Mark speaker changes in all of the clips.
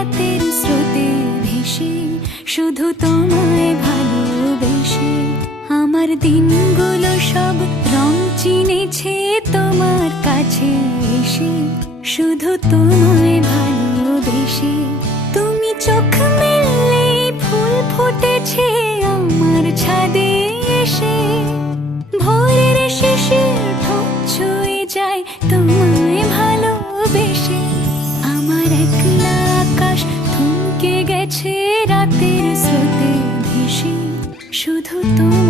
Speaker 1: রাতের স্রোতে ভেসে, শুধু তোমায় ভালোবেসে। আমার দিনগুলো সব রং চিনেছে তোমার কাছে এসে। শুধু তোমায় ভালোবেসে। তুমি চোখ মেললেই ফুল ফুটেছে শুধু তোমায় ভালোবেসে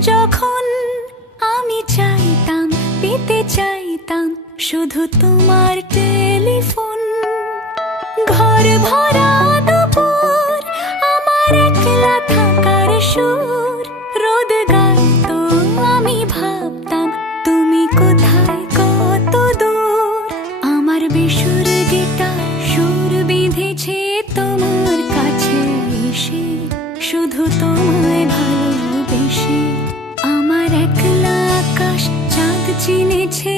Speaker 1: যখন আমি চাইতাম, পেতে চাইতাম শুধু তোমার টেলিফোন। ঘর ভরা দুপুর, আমার একলা থাকার সুর। রোদ গাইতো আমি ভাবতাম, তুমি কোথায় কত দূর? আমার বেসুর গিটার সুর বিঁধেছে তোমার কাছে এসে, শুধু তোমায় ভালোবেসে। চিনেছে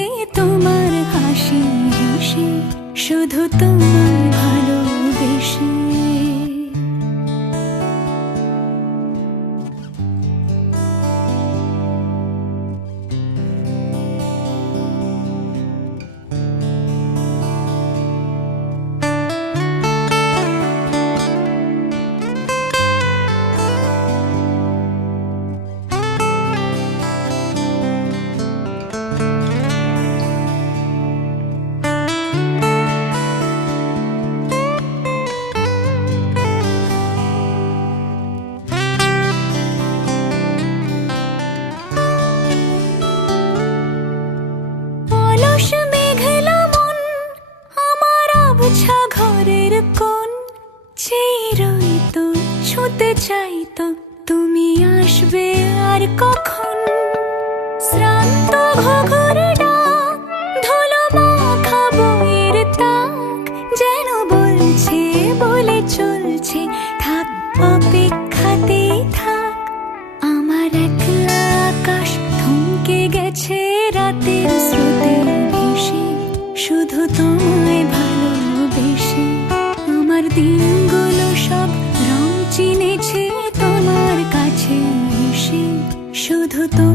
Speaker 1: দূরের কোন তো চাই তো তুমি আসবে আর কখন? শ্রান্ত ঘুঘুর ধুলো মাখা যেন বলছে, বলে চলছে আমার গেছে শুধু তোমায় দেশে আমার দিনগুলো সব রং চিনেছে তোমার কাছে এসে। শুধু তো